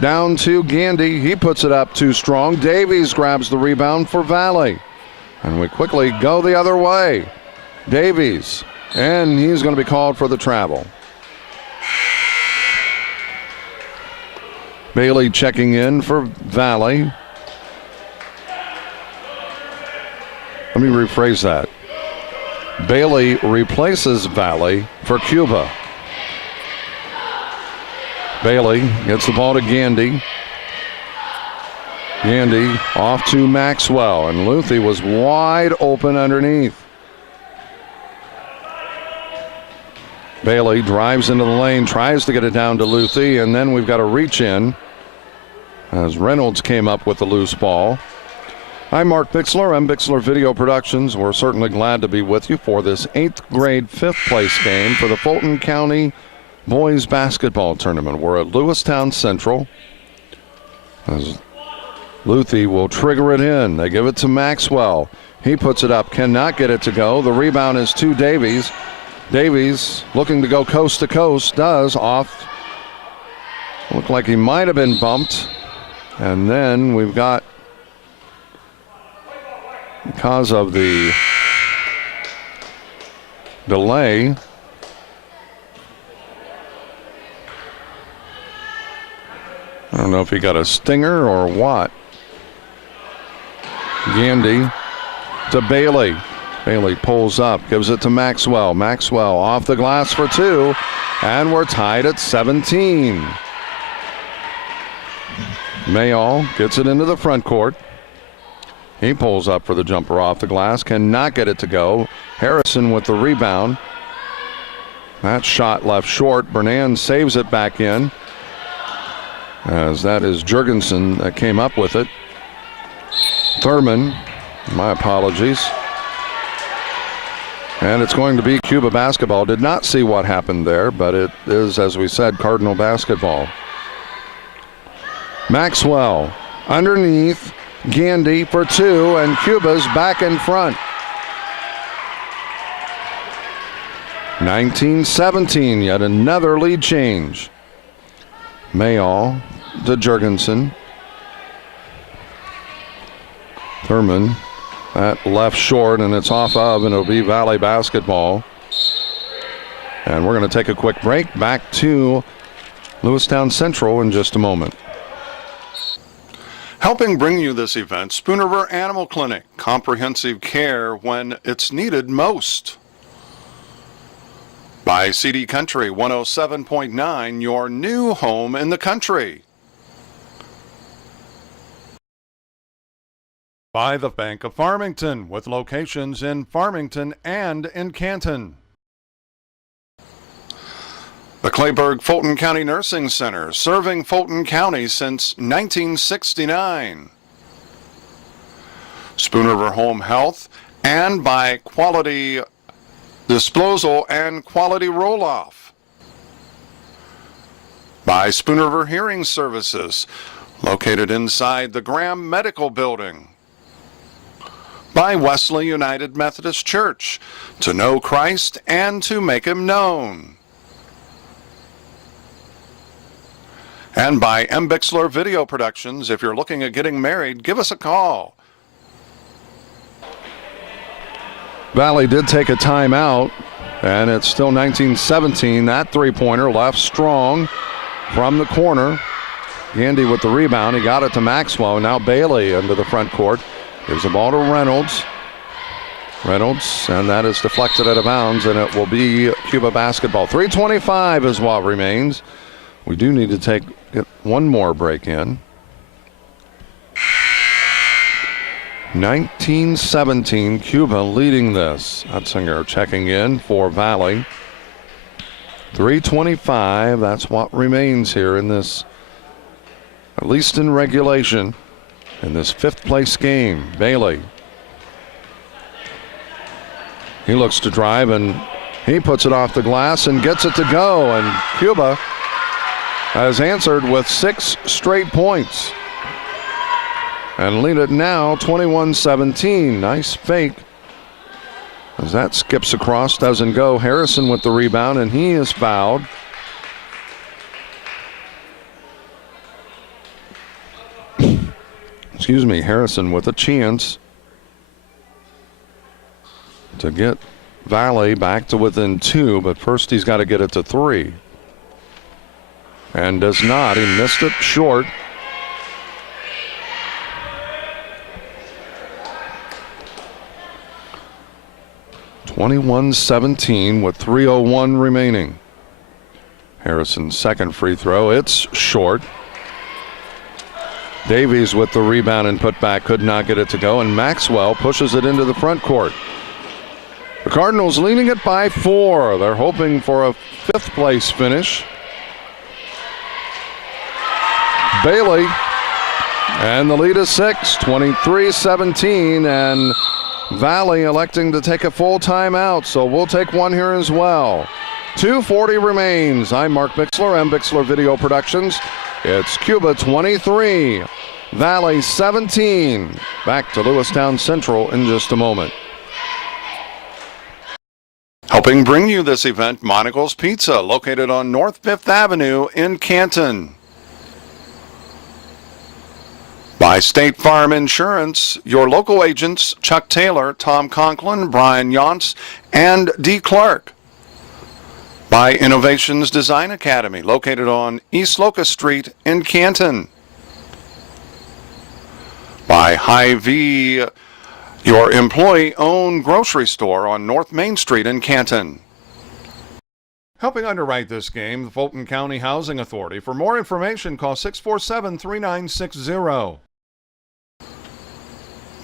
down to Gandy. He puts it up too strong. Davies grabs the rebound for Valley. And we quickly go the other way. Davies, and he's going to be called for the travel. Bailey checking in for Valley. Let me rephrase that. Bailey replaces Valley for Cuba. Bailey gets the ball to Gandy. Gandy off to Maxwell, and Luthi was wide open underneath. Bailey drives into the lane, tries to get it down to Luthi, and then we've got a reach in as Reynolds came up with the loose ball. I'm Mark Bixler. I'm Bixler Video Productions. We're certainly glad to be with you for this 8th grade 5th place game for the Fulton County Boys Basketball Tournament. We're at Lewistown Central as Luthi will trigger it in. They give it to Maxwell. He puts it up, cannot get it to go. The rebound is to Davies. Davies looking to go coast to coast, does off. Looked like he might have been bumped. And then we've got, because of the delay, I don't know if he got a stinger or what. Gandy to Bailey. Bailey pulls up, gives it to Maxwell. Maxwell off the glass for 2, and we're tied at 17. Mayall gets it into the front court. He pulls up for the jumper off the glass, cannot get it to go. Harrison with the rebound. That shot left short. Bernan saves it back in, as that is Jurgensen that came up with it. Thurman, my apologies. And it's going to be Cuba basketball. Did not see what happened there, but it is, as we said, Cardinal basketball. Maxwell underneath, Gandy for 2, and Cuba's back in front. 19-17, yet another lead change. Mayall to Jurgensen. Thurman, that left short, and it's off of, and it'll be Valley basketball. And we're going to take a quick break. Back to Lewistown Central in just a moment. Helping bring you this event, Spoon River Animal Clinic, comprehensive care when it's needed most. By CD Country 107.9, your new home in the country. By the Bank of Farmington, with locations in Farmington and in Canton. The Clayburgh Fulton County Nursing Center, serving Fulton County since 1969. Spoon River Home Health, and by Quality Disposal and Quality Roll-Off. By Spoon River Hearing Services, located inside the Graham Medical Building. By Wesley United Methodist Church, to know Christ and to make Him known. And by Bixler Video Productions. If you're looking at getting married, give us a call. Valley did take a timeout, and it's still 19-17. That three-pointer left strong from the corner. Gandy with the rebound. He got it to Maxwell. Now Bailey into the front court. Gives the ball to Reynolds. And that is deflected out of bounds, and it will be Cuba basketball. 3:25 is what remains. We do need to get one more break in. 19-17, Cuba leading this. Hutzinger checking in for Valley. 3:25, that's what remains here in this, at least in regulation, in this fifth place game. Bailey. He looks to drive, and he puts it off the glass and gets it to go, and Cuba has answered with 6 straight points and lead it now 21-17. Nice fake as that skips across, doesn't go. Harrison with the rebound, and he is fouled. Excuse me, Harrison with a chance to get Valley back to within 2, but first he's got to get it to 3. And does not. He missed it short. (21-17) with 3:01 remaining. Harrison's second free throw. It's short. Davies with the rebound and put back. Could not get it to go. And Maxwell pushes it into the front court. The Cardinals leading it by 4. They're hoping for a 5th place finish. Bailey, and the lead is 6, 23-17, and Valley electing to take a full timeout, so we'll take one here as well. 2:40 remains. I'm Mark Bixler, Bixler Video Productions. It's Cuba 23, Valley 17. Back to Lewistown Central in just a moment. Helping bring you this event, Monocle's Pizza, located on North 5th Avenue in Canton. By State Farm Insurance, your local agents Chuck Taylor, Tom Conklin, Brian Yonts, and D. Clark. By Innovations Design Academy, located on East Locust Street in Canton. By Hy-Vee, your employee-owned grocery store on North Main Street in Canton. Helping underwrite this game, the Fulton County Housing Authority. For more information, call 647-3960.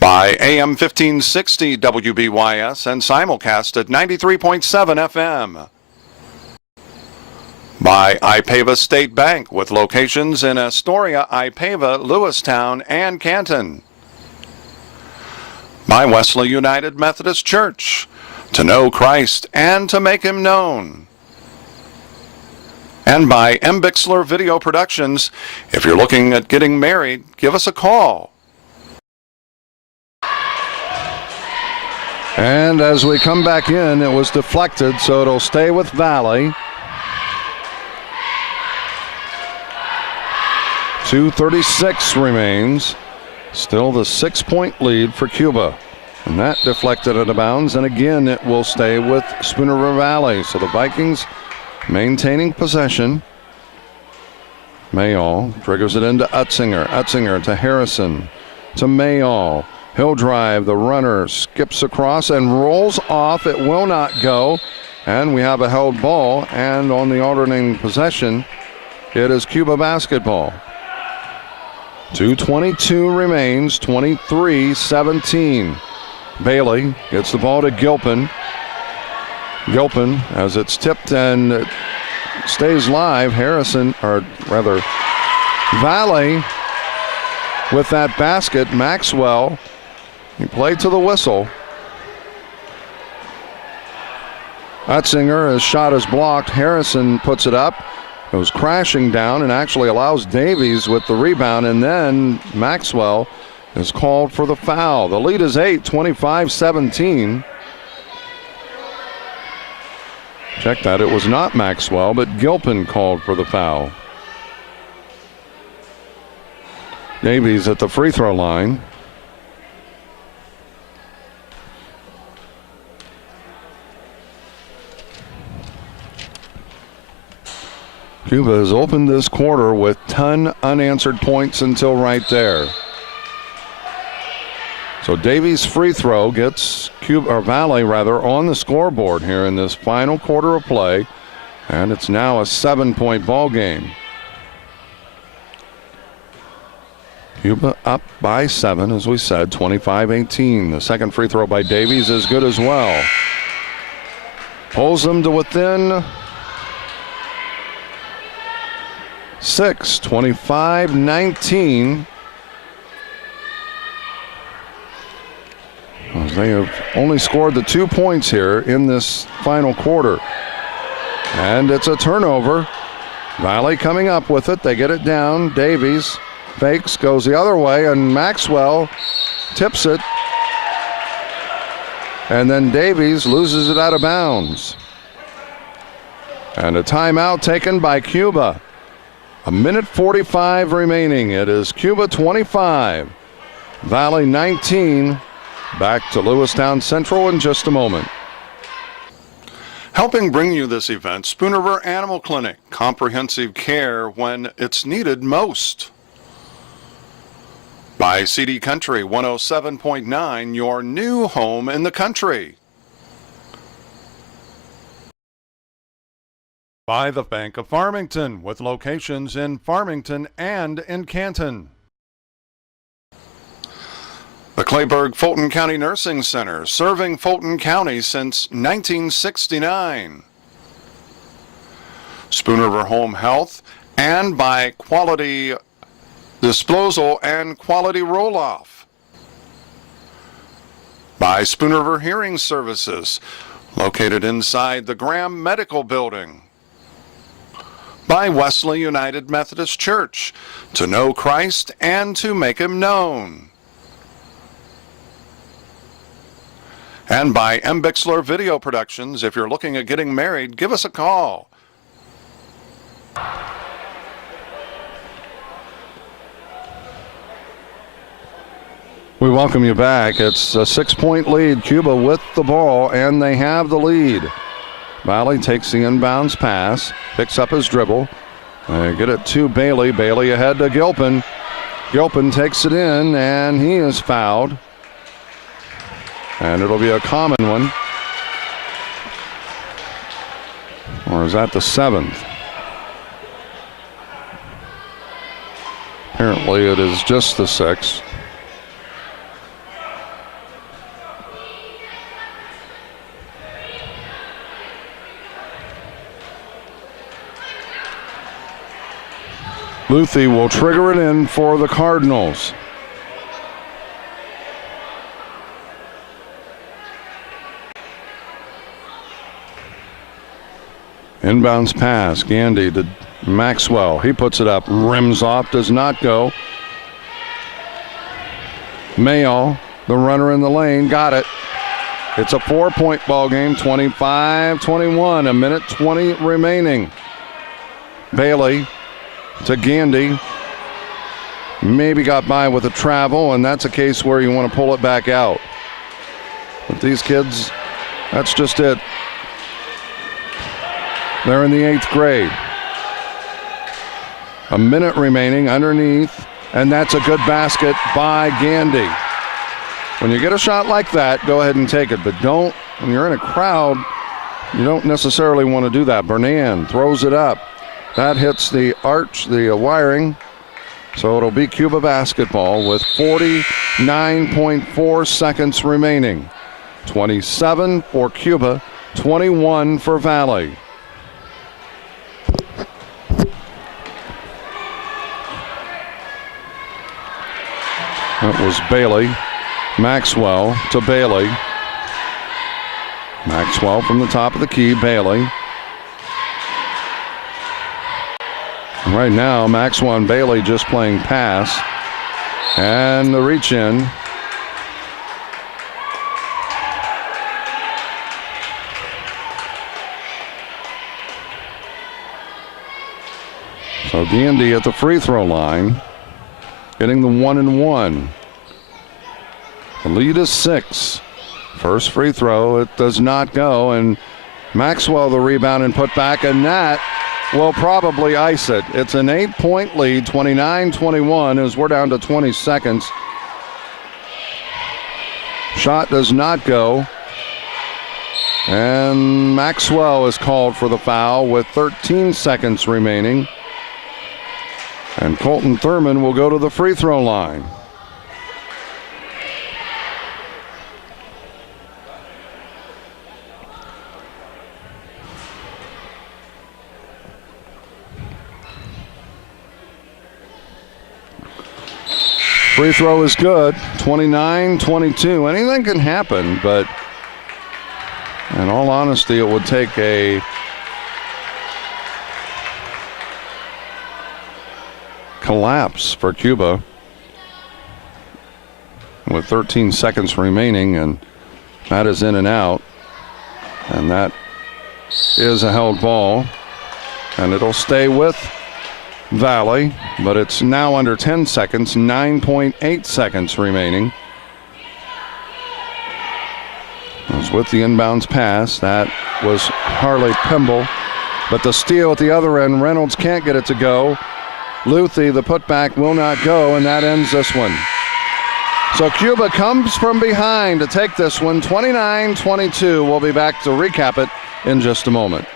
By AM 1560 WBYS and simulcast at 93.7 FM. By Ipava State Bank, with locations in Astoria, Ipava, Lewistown, and Canton. By Wesley United Methodist Church, to know Christ and to make Him known. And by Bixler Video Productions. If you're looking at getting married, give us a call. And as we come back in, it was deflected, so it'll stay with Valley. 2:36 remains. Still the 6-point lead for Cuba. And that deflected out of bounds, and again it will stay with Spoon River Valley. So the Vikings maintaining possession. Mayall triggers it into Utzinger. Utzinger to Harrison to Mayall. He'll drive. The runner skips across and rolls off. It will not go. And we have a held ball. And on the alternating possession, it is Cuba basketball. 2:22 remains, 23-17. Bailey gets the ball to Gilpin. Gilpin, as it's tipped and stays live. Harrison, or rather, Valley with that basket. Maxwell, he played to the whistle. Utzinger, his shot is blocked. Harrison puts it up. It was crashing down and actually allows Davies with the rebound, and then Maxwell is called for the foul. The lead is 8, 25-17. Check that, it was not Maxwell, but Gilpin called for the foul. Davies at the free throw line. Cuba has opened this quarter with 10 unanswered points until right there. So Davies' free throw gets Valley on the scoreboard here in this final quarter of play, and it's now a 7-point ball game. Cuba up by 7, as we said, 25-18. The second free throw by Davies is good as well. Pulls them to within 6, 25-19. They have only scored the 2 points here in this final quarter. And it's a turnover. Valley coming up with it. They get it down. Davies fakes, goes the other way, and Maxwell tips it. And then Davies loses it out of bounds. And a timeout taken by Cuba. 1:45 remaining. It is Cuba 25, Valley 19. Back to Lewistown Central in just a moment. Helping bring you this event, Spoon River Animal Clinic. Comprehensive care when it's needed most. By CD Country 107.9, your new home in the country. By the Bank of Farmington, with locations in Farmington and in Canton. The Clayburgh Fulton County Nursing Center, serving Fulton County since 1969. Spoon River Home Health, and by Quality Disposal and Quality Roll-Off. By Spoon River Hearing Services, located inside the Graham Medical Building. By Wesley United Methodist Church, to know Christ and to make Him known. And by Bixler Video Productions. If you're looking at getting married, give us a call. We welcome you back. It's a 6-point lead. Cuba with the ball, and they have the lead. Valley takes the inbounds pass, picks up his dribble. They get it to Bailey. Bailey ahead to Gilpin. Gilpin takes it in, and he is fouled. And it'll be a common one. Or is that the 7th? Apparently it is just the 6th. Luthi will trigger it in for the Cardinals. Inbounds pass, Gandy to Maxwell. He puts it up, rims off, does not go. Mayall, the runner in the lane, got it. It's a 4-point ball game, 25-21, 1:20 remaining. Bailey to Gandy. Maybe got by with a travel, and that's a case where you want to pull it back out. But these kids, that's just it. They're in the 8th grade. A minute remaining underneath, and that's a good basket by Gandy. When you get a shot like that, go ahead and take it, but don't, when you're in a crowd, you don't necessarily want to do that. Bernan throws it up. That hits the arch, the wiring, so it'll be Cuba basketball with 49.4 seconds remaining. 27 for Cuba, 21 for Valley. That was Bailey. Maxwell to Bailey. Maxwell from the top of the key, Bailey. And right now, Maxwell and Bailey just playing pass. And the reach in. So Gandy at the free throw line, getting the 1-and-1. The lead is 6. First free throw, it does not go, and Maxwell the rebound and put back, and that will probably ice it. It's an 8-point lead, 29-21, as we're down to 20 seconds. Shot does not go, and Maxwell is called for the foul with 13 seconds remaining. And Colton Thurman will go to the free throw line. Free throw is good, 29-22. Anything can happen, but in all honesty, it would take a collapse for Cuba with 13 seconds remaining, and that is in and out, and that is a held ball, and it'll stay with Valley, but it's now under 10 seconds, 9.8 seconds remaining. It was with the inbounds pass. That was Harley Pemble, but the steal at the other end, Reynolds can't get it to go. Luthi, the putback, will not go, and that ends this one. So Cuba comes from behind to take this one, 29-22. We'll be back to recap it in just a moment.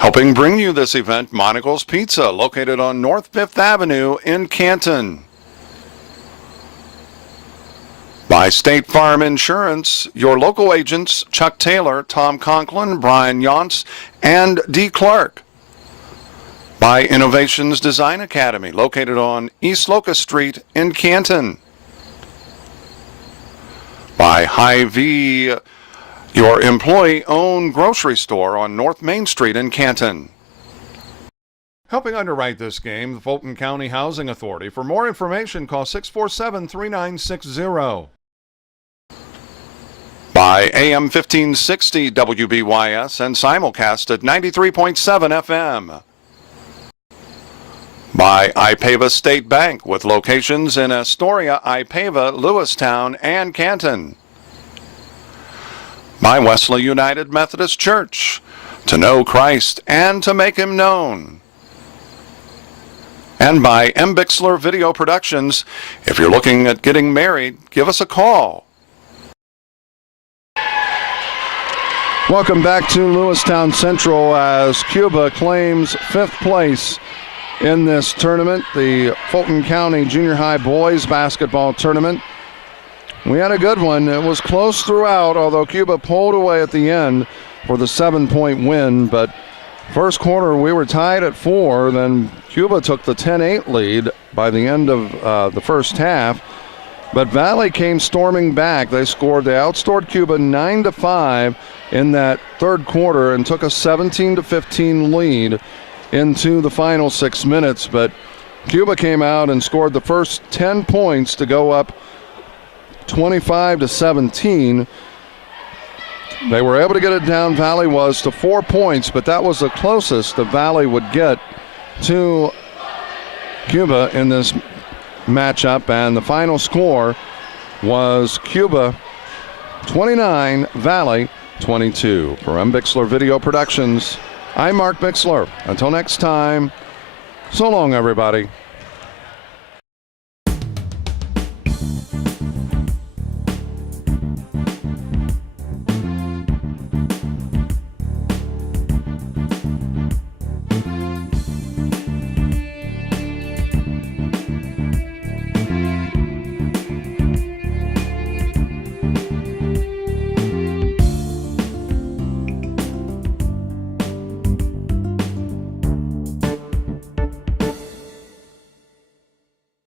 Helping bring you this event, Monocle's Pizza, located on North 5th Avenue in Canton. By State Farm Insurance, your local agents, Chuck Taylor, Tom Conklin, Brian Yonts, and D. Clark. By Innovations Design Academy, located on East Locust Street in Canton. By Hy-Vee, your employee-owned grocery store on North Main Street in Canton. Helping underwrite this game, the Fulton County Housing Authority. For more information, call 647-3960. By AM 1560 WBYS and simulcast at 93.7 FM. By Ipava State Bank, with locations in Astoria, Ipava, Lewistown, and Canton. By Wesley United Methodist Church, to know Christ and to make Him known. And by M. Bixler Video Productions. If you're looking at getting married, give us a call. Welcome back to Lewistown Central as Cuba claims 5th place in this tournament, the Fulton County Junior High Boys Basketball Tournament. We had a good one. It was close throughout, although Cuba pulled away at the end for the 7-point win. But first quarter, we were tied at 4. Then Cuba took the 10-8 lead by the end of the first half. But Valley came storming back. They outscored Cuba 9-5 in that third quarter and took a 17-15 lead into the final 6 minutes. But Cuba came out and scored the first 10 points to go up 25-17. They were able to get it down, Valley was, to 4 points, but that was the closest the Valley would get to Cuba in this matchup, and the final score was Cuba 29, Valley 22. For M. Bixler Video Productions, I'm Mark Bixler. Until next time, So long, everybody.